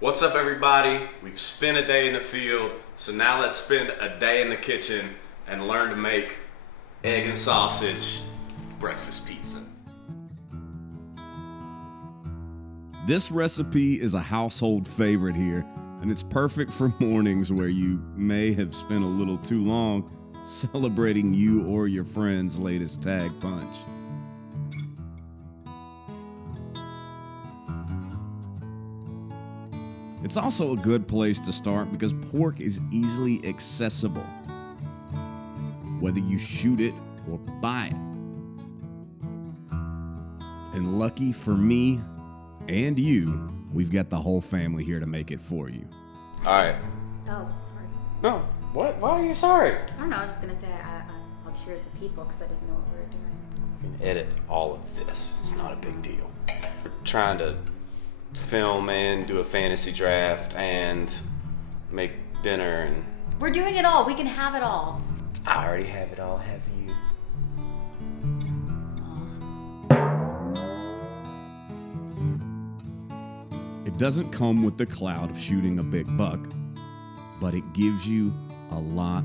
What's up, everybody? We've spent a day in the field, so now let's spend a day in the kitchen and learn to make egg and sausage breakfast pizza. This recipe is a household favorite here, and it's perfect for mornings where you may have spent a little too long celebrating you or your friend's latest tag punch. It's also a good place to start because pork is easily accessible, whether you shoot it or buy it. And lucky for me and you, we've got the whole family here to make it for you. All right. Oh, sorry. No, what? Why are you sorry? I don't know. I was just gonna say I'll cheers the people because I didn't know what we were doing. You can edit all of this. It's not a big deal. We're trying to film and do a fantasy draft and make dinner, and We're doing it all. We can have it all. I already have it all. Have you? It doesn't come with the cloud of shooting a big buck, but it gives you a lot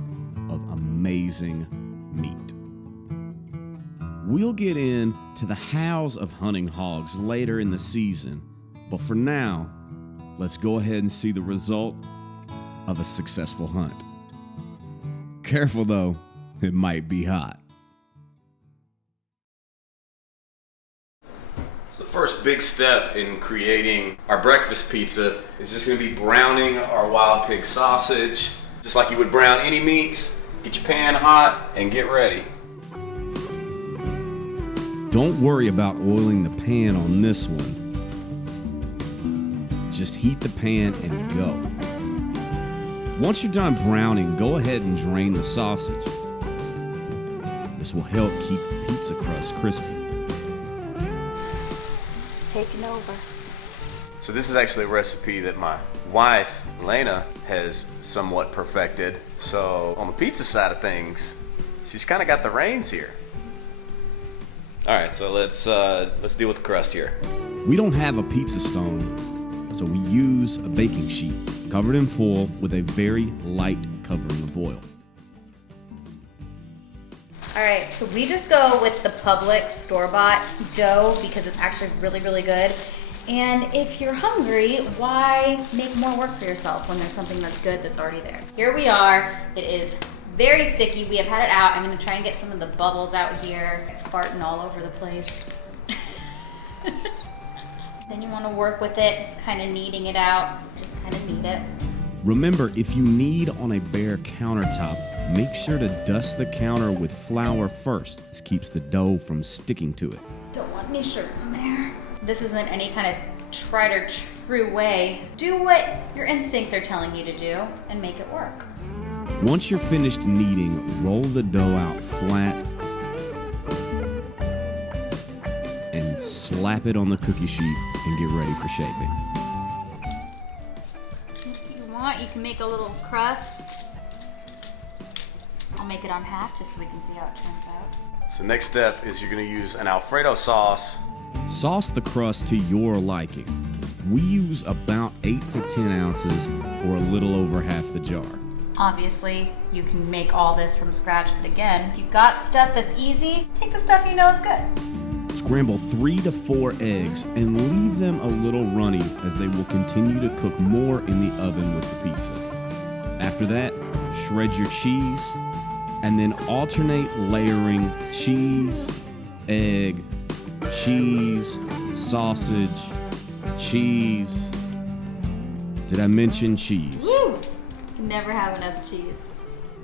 of amazing meat. We'll get into the hows of hunting hogs later in the season, but for now, let's go ahead and see the result of a successful hunt. Careful though, it might be hot. So the first big step in creating our breakfast pizza is just going to be browning our wild pig sausage, just like you would brown any meat. Get your pan hot and get ready. Don't worry about oiling the pan on this one. Just heat the pan and go. Once you're done browning, go ahead and drain the sausage. This will help keep pizza crust crispy. Taking over. So this is actually a recipe that my wife, Lena, has somewhat perfected. So on the pizza side of things, she's kind of got the reins here. All right, so let's deal with the crust here. We don't have a pizza stone, so we use a baking sheet covered in foil with a very light covering of oil. All right, so we just go with the Publix store-bought dough because it's actually really, really good. And if you're hungry, why make more work for yourself when there's something that's good that's already there? Here we are. It is very sticky. We have had it out. I'm gonna try and get some of the bubbles out here. It's farting all over the place. Then you wanna work with it, kind of kneading it out. Just kind of knead it. Remember, if you knead on a bare countertop, make sure to dust the counter with flour first. This keeps the dough from sticking to it. Don't want any sugar in there. This isn't any kind of tried or true way. Do what your instincts are telling you to do and make it work. Once you're finished kneading, roll the dough out flat and slap it on the cookie sheet and get ready for shaping. If you want, you can make a little crust. I'll make it on half just so we can see how it turns out. So next step is you're going to use an Alfredo sauce. Sauce the crust to your liking. We use about 8 to 10 ounces or a little over half the jar. Obviously, you can make all this from scratch, but again, if you've got stuff that's easy, take the stuff you know is good. Scramble 3 to 4 eggs and leave them a little runny as they will continue to cook more in the oven with the pizza. After that, shred your cheese and then alternate layering cheese, egg, cheese, sausage, cheese. Did I mention cheese? Woo! Never have enough cheese.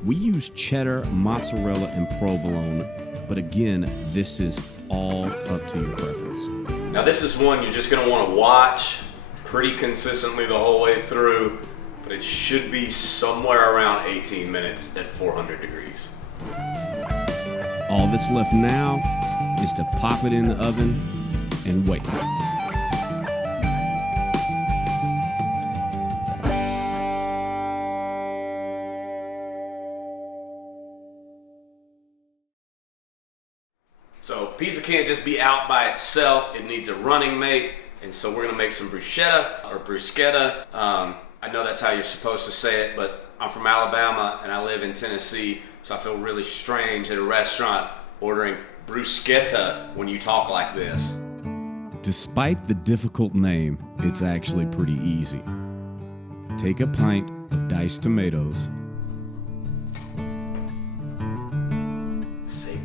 We use cheddar, mozzarella, and provolone, but again, this is all up to your preference. Now this is one you're just going to want to watch pretty consistently the whole way through, but it should be somewhere around 18 minutes at 400 degrees. All that's left now is to pop it in the oven and wait. So pizza can't just be out by itself. It needs a running mate. And so we're gonna make some bruschetta or bruschetta. I know that's how you're supposed to say it, but I'm from Alabama and I live in Tennessee, so I feel really strange at a restaurant ordering bruschetta when you talk like this. Despite the difficult name, it's actually pretty easy. Take a pint of diced tomatoes, Save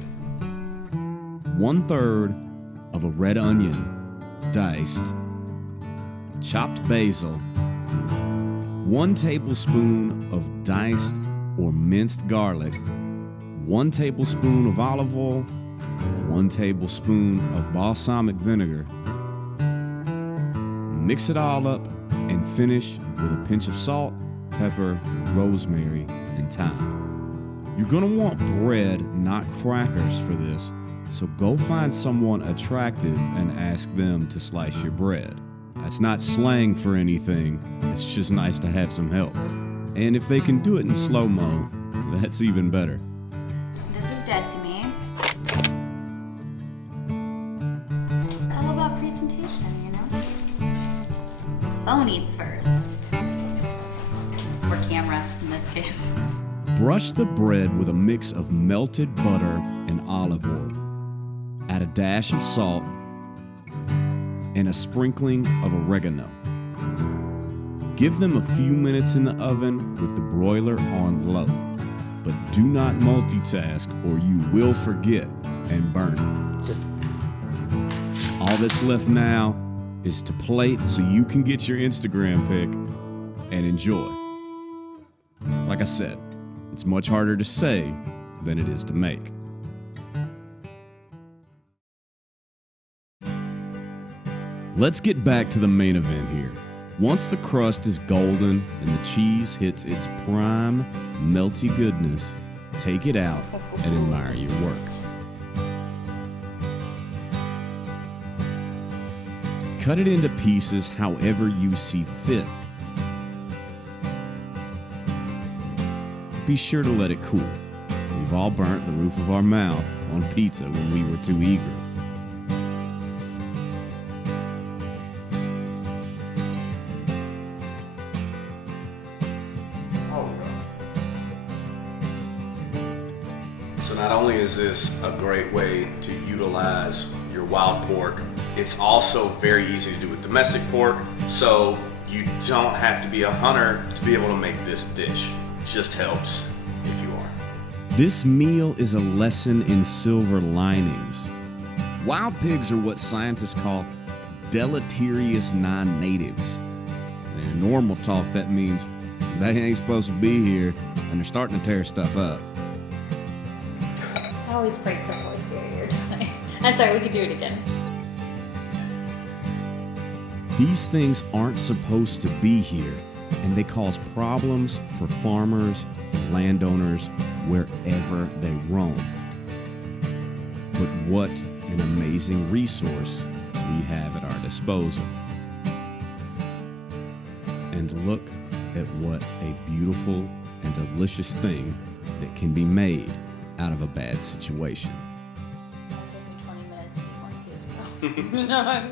1/3 of a red onion, diced, chopped basil, 1 tablespoon of diced or minced garlic, 1 tablespoon of olive oil, 1 tablespoon of balsamic vinegar. Mix it all up and finish with a pinch of salt, pepper, rosemary, and thyme. You're gonna want bread, not crackers, for this, so go find someone attractive and ask them to slice your bread. That's not slang for anything, it's just nice to have some help. And if they can do it in slow-mo, that's even better. This is dead to me. It's all about presentation, you know? Phone eats first. Or camera, in this case. Brush the bread with a mix of melted butter and olive oil. Add a dash of salt and a sprinkling of oregano. Give them a few minutes in the oven with the broiler on low. But do not multitask or you will forget and burn it. All that's left now is to plate so you can get your Instagram pic and enjoy. Like I said, it's much harder to say than it is to make. Let's get back to the main event here. Once the crust is golden and the cheese hits its prime, melty goodness, take it out and admire your work. Cut it into pieces however you see fit. Be sure to let it cool. We've all burnt the roof of our mouth on pizza when we were too eager. So not only is this a great way to utilize your wild pork, it's also very easy to do with domestic pork, so you don't have to be a hunter to be able to make this dish. It just helps if you are. This meal is a lesson in silver linings. Wild pigs are what scientists call deleterious non-natives. In normal talk, that means they ain't supposed to be here and they're starting to tear stuff up. I always break the fourth barrier, don't I? I'm sorry, we could do it again. These things aren't supposed to be here, and they cause problems for farmers and landowners wherever they roam. But what an amazing resource we have at our disposal. And look at what a beautiful and delicious thing that can be made out of a bad situation. It took me 20 minutes to be more confused. No,